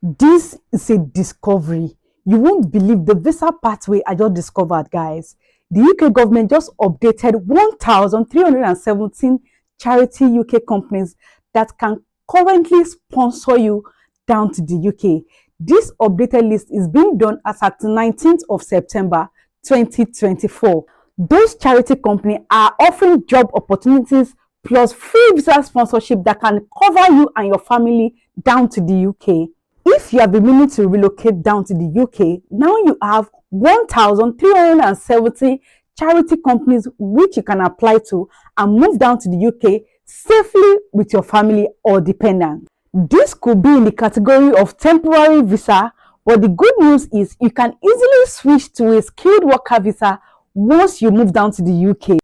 This is a discovery. You won't believe the visa pathway I just discovered, guys. The UK government just updated 1,317 charity UK companies that can currently sponsor you down to the UK. This updated list is being done as at 19th of September 2024. Those charity companies are offering job opportunities plus free visa sponsorship that can cover you and your family down to the UK. If you have been meaning to relocate down to the UK, now you have 1,370 charity companies which you can apply to and move down to the UK safely with your family or dependent. This could be in the category of temporary visa, but the good news is you can easily switch to a skilled worker visa once you move down to the UK.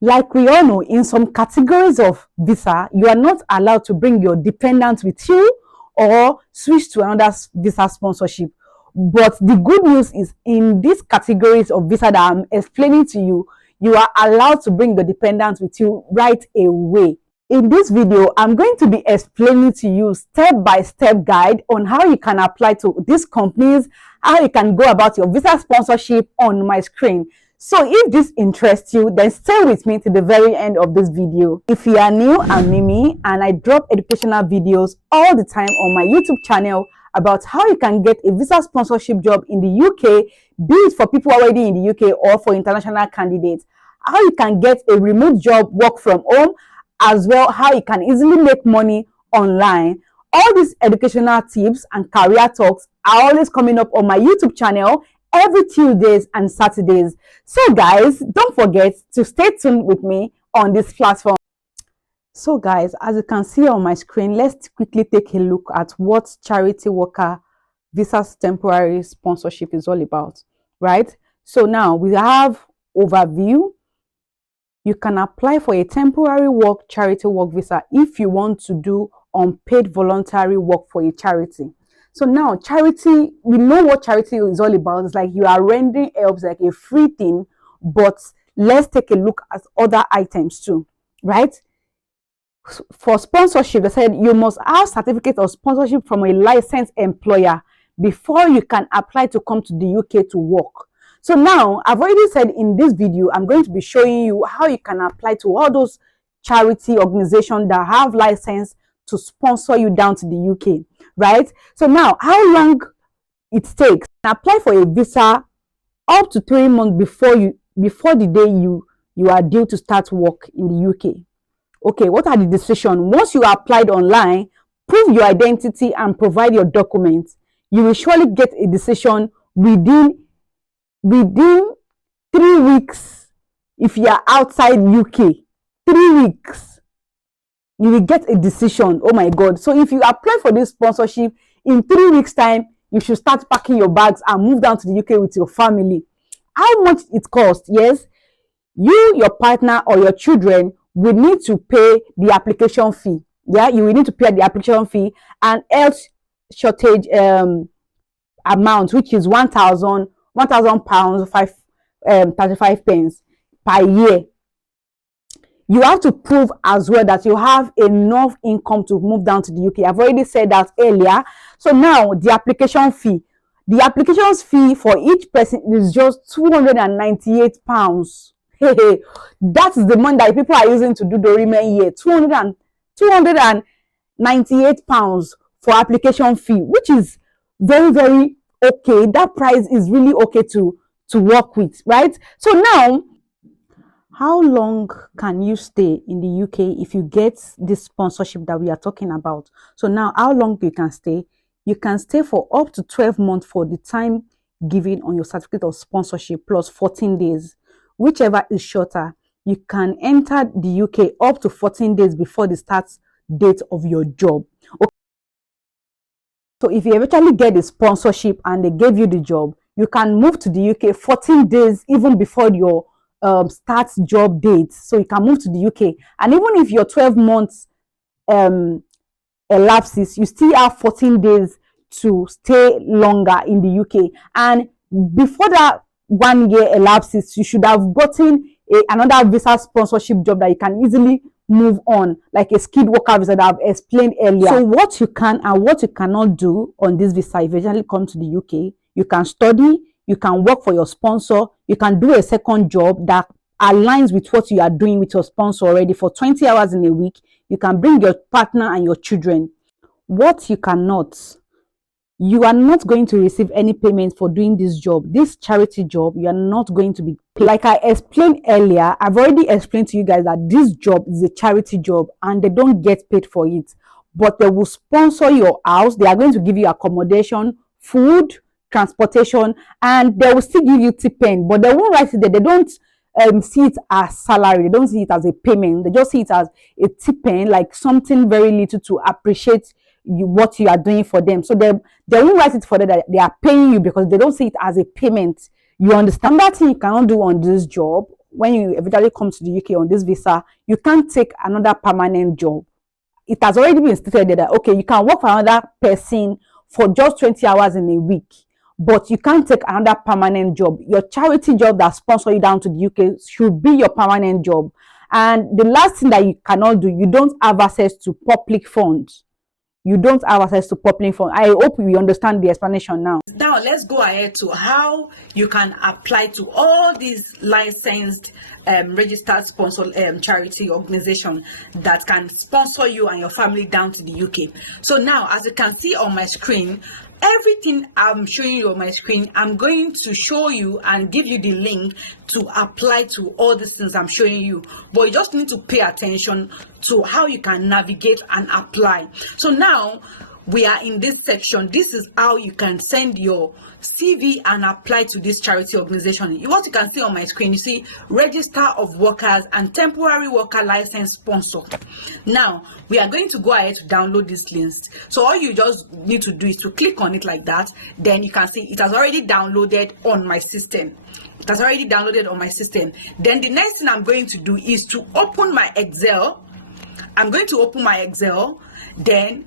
Like we all know, in some categories of visa, you are not allowed to bring your dependents with you or switch to another visa sponsorship. But the good news is in these categories of visa that I'm explaining to you, you are allowed to bring the dependents with you right away. In this video, I'm going to be explaining to you step-by-step guide on how you can apply to these companies, how you can go about your visa sponsorship on my screen. So if this interests you, then stay with me to the very end of this video. If you are new, I'm Mimi and I drop educational videos all the time on my YouTube channel about how you can get a visa sponsorship job in the UK, be it for people already in the UK or for international candidates, how you can get a remote job, work from home, as well how you can easily make money online. All these educational tips and career talks are always coming up on my YouTube channel every Tuesdays and Saturdays. So guys, don't forget to stay tuned with me on this platform. So guys, as you can see on my screen, let's quickly take a look at what charity worker visa temporary sponsorship is all about, right? So now we have overview. You can apply for a temporary work charity work visa if you want to do unpaid voluntary work for a charity. So now charity, we know what charity is all about. It's like you are rendering helps, like a free thing, but let's take a look at other items too, right? For sponsorship, they said you must have certificate of sponsorship from a licensed employer before you can apply to come to the UK to work. So now I've already said in this video, I'm going to be showing you how you can apply to all those charity organizations that have license to sponsor you down to the UK, right? So now how long it takes to apply for a visa up to 3 months before the day you are due to start work in the UK. Okay, what are the decisions? Once you applied online, prove your identity and provide your documents. You will surely get a decision within 3 weeks. If you are outside UK, 3 weeks, you will get a decision. Oh my God. So if you apply for this sponsorship in 3 weeks time, you should start packing your bags and move down to the UK with your family. How much it costs? Yes, you, your partner or your children will need to pay the application fee. Yeah, you will need to pay the application fee and health shortage amount, which is £1,000 35 pence per year. You have to prove as well that you have enough income to move down to the UK. I've already said that earlier. So now the application fee. The application fee for each person is just £298. That is the money that people are using to do the remaining year. £298 for application fee, which is very, very okay. That price is really okay to work with, right? So now, how long can you stay in the UK if you get this sponsorship that we are talking about? So now, how long you can stay? You can stay for up to 12 months for the time given on your certificate of sponsorship plus 14 days. Whichever is shorter, you can enter the UK up to 14 days before the start date of your job. Okay. So if you eventually get the sponsorship and they gave you the job, you can move to the UK 14 days even before your start job date. So you can move to the UK. And even if your 12 months elapses, you still have 14 days to stay longer in the UK. And before that 1 year elapses, you should have gotten another visa sponsorship job that you can easily move on, like a skilled worker visa that I've explained earlier. So what you can and what you cannot do on this visa, if you eventually come to the UK, you can study, you can work for your sponsor, you can do a second job that aligns with what you are doing with your sponsor already for 20 hours in a week. You can bring your partner and your children. What you cannot, you are not going to receive any payment for doing this job, this charity job. You are not going to be paid. Like I explained earlier, I've already explained to you guys that this job is a charity job and they don't get paid for it, but they will sponsor your house. They are going to give you accommodation, food, transportation, and they will still give you stipend, but they won't write it there. They don't see it as salary. They don't see it as a payment. They just see it as a stipend, like something very little to appreciate what you are doing for them. So they won't write it for them that they are paying you, because they don't see it as a payment. You understand? That thing you cannot do on this job, when you eventually come to the UK on this visa, you can't take another permanent job. It has already been stated that, okay, you can work for another person for just 20 hours in a week, but you can't take another permanent job. Your charity job that sponsors you down to the UK should be your permanent job. And the last thing that you cannot do, you don't have access to public funds. You don't have access to public funds. I hope you understand the explanation now. Now let's go ahead to how you can apply to all these licensed registered sponsor charity organization that can sponsor you and your family down to the UK. So now, as you can see on my screen, everything I'm showing you on my screen, I'm going to show you and give you the link to apply to all these things I'm showing you. But you just need to pay attention to how you can navigate and apply. So now we are in this section. This is how you can send your CV and apply to this charity organization. What you can see on my screen, you see register of workers and temporary worker license sponsor. Now we are going to go ahead to download this list. So all you just need to do is to click on it like that. Then you can see it has already downloaded on my system. It has already downloaded on my system. Then the next thing I'm going to do is to open my Excel. I'm going to open my Excel. Then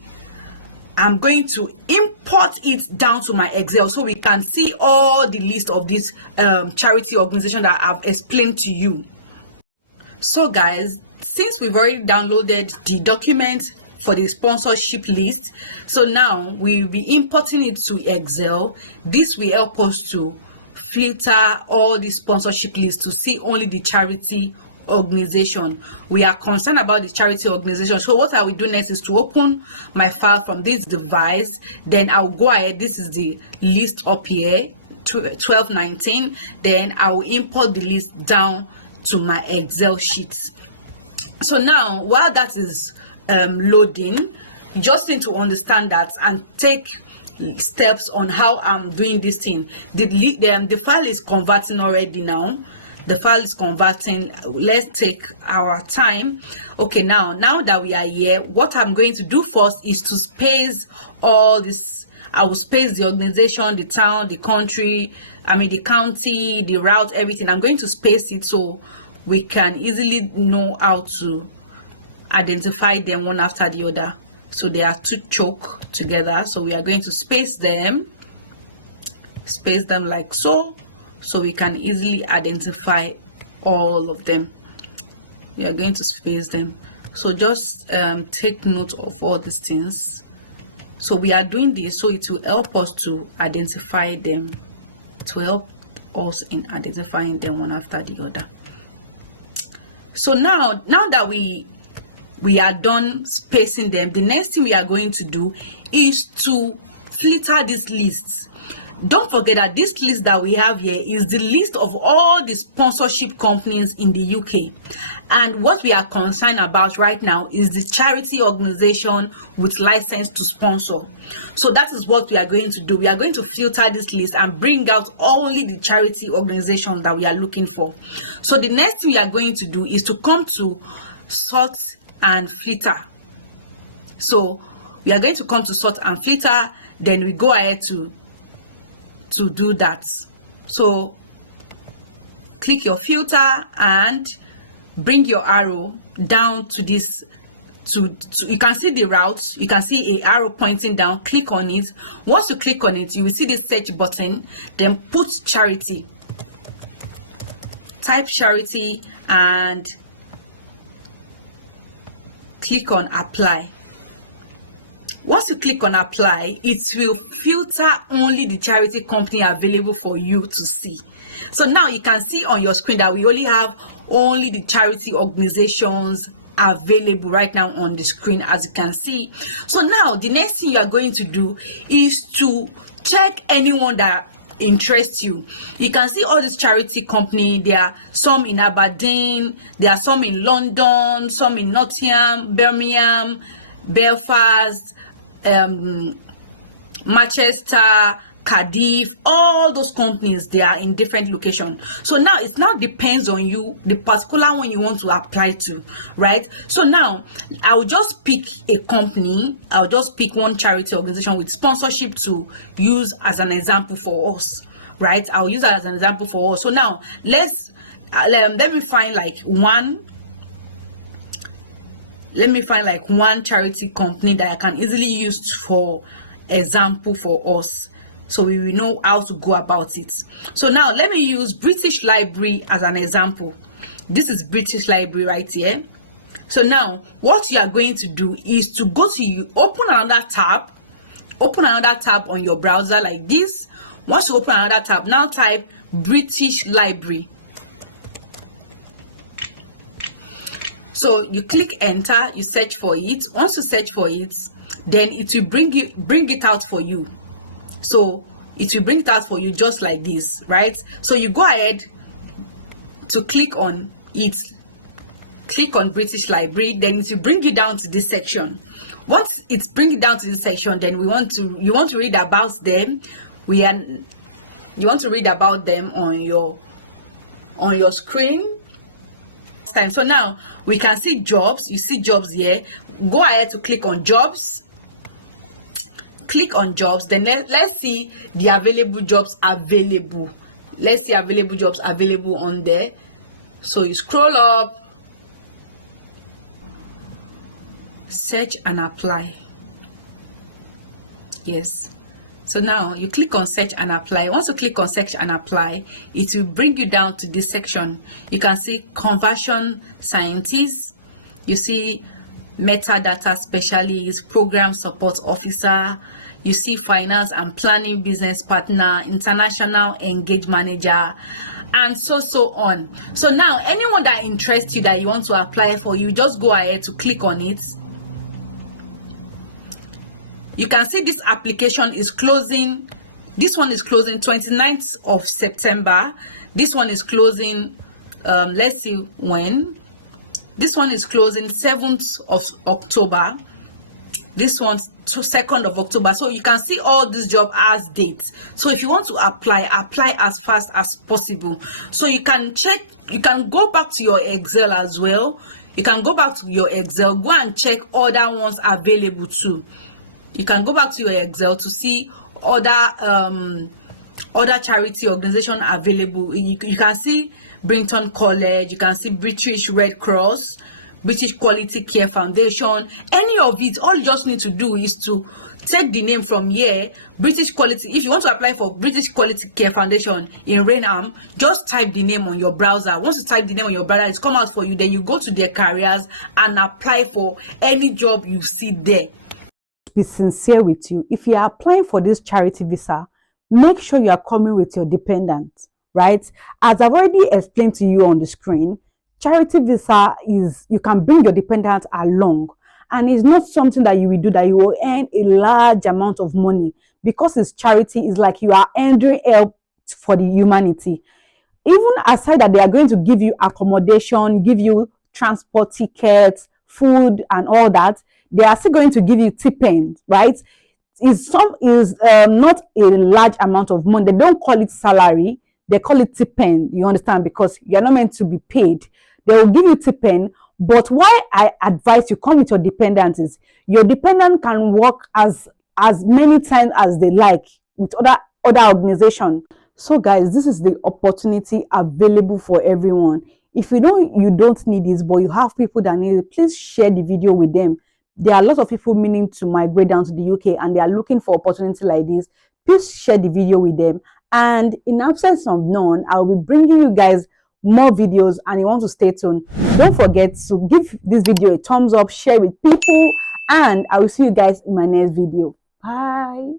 I'm going to import it down to my Excel so we can see all the list of this charity organization that I've explained to you. So guys, since we've already downloaded the document for the sponsorship list, so now we'll be importing it to Excel. This will help us to filter all the sponsorship lists to see only the charity organization. We are concerned about the charity organization. So what I will do next is to open my file from this device. Then I'll go ahead. This is the list up here, 1219. Then I will import the list down to my Excel sheet. So now, while that is loading, you just need to understand that and take steps on how I'm doing this thing. The file is converting already now. The file is converting. Let's take our time. Okay, now that we are here, what I'm going to do first is to space all this. I will space the organization, the town, the country, the county, the route, everything. I'm going to space it so we can easily know how to identify them one after the other. So they are two choke together. So we are going to space them like so we can easily identify all of them. We are going to space them. So just take note of all these things. So we are doing this so it will help us to identify them. It will help us in identifying them one after the other. So now that we are done spacing them, the next thing we are going to do is to filter these lists. Don't forget that this list that we have here is the list of all the sponsorship companies in the UK. And what we are concerned about right now is the charity organization with license to sponsor. So that is what we are going to do. We are going to filter this list and bring out only the charity organizations that we are looking for. So the next thing we are going to do is to come to sort and filter. So we are going to come to sort and filter. Then we go ahead to do that. So click your filter and bring your arrow down to this you can see the routes. You can see a arrow pointing down. Click on it. Once you click on it, you will see the search button. Then put charity, type charity, and click on apply. Once you click on apply, it will filter only the charity company available for you to see. So now you can see on your screen that we only have only the charity organizations available right now on the screen, as you can see. So now the next thing you are going to do is to check anyone that interests you. You can see all this charity company. There are some in Aberdeen, there are some in London, some in Nottingham, Birmingham, Belfast, Manchester, Cardiff. All those companies, they are in different locations. So now it now depends on you, the particular one you want to apply to, right? So now I will just pick a company. I'll just pick one charity organization with sponsorship to use as an example for us, right? I'll use that as an example for us. So now let me find like one. Let me find like one charity company that I can easily use for example for us, so we will know how to go about it. So now let me use British Library as an example. This is British Library right here. So now what you are going to do is to go to open another tab on your browser like this. Once you open another tab, now type British Library. So you click enter, you search for it. Once you search for it, then it will bring it out for you. So it will bring it out for you just like this, right? So you go ahead to click on it, click on British Library, then it will bring you down to this section. Once it's bring it down to this section, then you want to read about them. You want to read about them on your screen. So now we can see jobs. You see jobs here. Go ahead to click on jobs. Click on jobs. Then let's see the available jobs available. Let's see available jobs available on there. So you scroll up, search and apply. Yes. So now you click on search and apply. Once you click on search and apply, it will bring you down to this section. You can see conversion scientist, you see metadata specialist, program support officer, you see finance and planning business partner, international engage manager, and so on. So now anyone that interests you that you want to apply for, you just go ahead to click on it. You can see this application is closing. This one is closing 29th of September. This one is closing, let's see when. This one is closing 7th of October. This one's 2nd of October. So you can see all this job as dates. So if you want to apply as fast as possible. So you can check, you can go back to your Excel as well. You can go back to your Excel, go and check other ones available too. You can go back to your Excel to see other charity organization available. You can see Brinton College, you can see British Red Cross, British Quality Care Foundation. Any of it, all you just need to do is to take the name from here, British Quality. If you want to apply for British Quality Care Foundation in Rainham, just type the name on your browser. Once you type the name on your browser, it's come out for you. Then you go to their careers and apply for any job you see there. Be sincere with you. If you are applying for this charity visa, make sure you are coming with your dependent, right? As I've already explained to you on the screen, charity visa is, you can bring your dependent along, and it's not something that you will do that you will earn a large amount of money. Because it's charity, it's like you are rendering help for the humanity. Even aside that they are going to give you accommodation, give you transport tickets, food and all that, they are still going to give you stipend, right? Is not a large amount of money. They don't call it salary, they call it stipend. You understand? Because you're not meant to be paid. They will give you stipend. But why I advise you come with your dependent is your dependent can work as many times as they like with other organizations. So guys, this is the opportunity available for everyone. If you know you don't need this, but you have people that need it, please share the video with them. There are lots of people meaning to migrate down to the UK and they are looking for opportunity like this. Please share the video with them. And in absence of none, I'll be bringing you guys more videos and you want to stay tuned, don't forget to give this video a thumbs up, share with people, and I will see you guys in my next video. Bye.